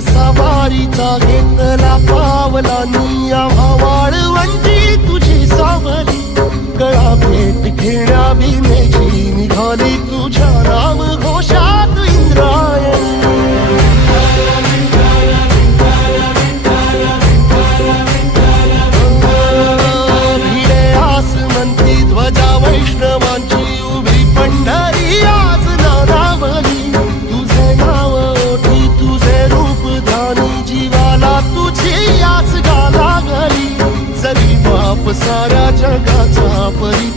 सवारीचा घेतला पावलांनी आम्हा वाळवंटी तुझी सावली गळा भेट घेण्या भीमेची निघाली तुझ्या नाम घोषात इंद्रायणी भिडे आसमंती ध्वजा वैष्णवांची उभी पंढरी आज नादावली तुझे नाव ओठी तुझे रूप जीवाला तुझी याच गाला गली जरी बाप साऱ्या जगाचा परी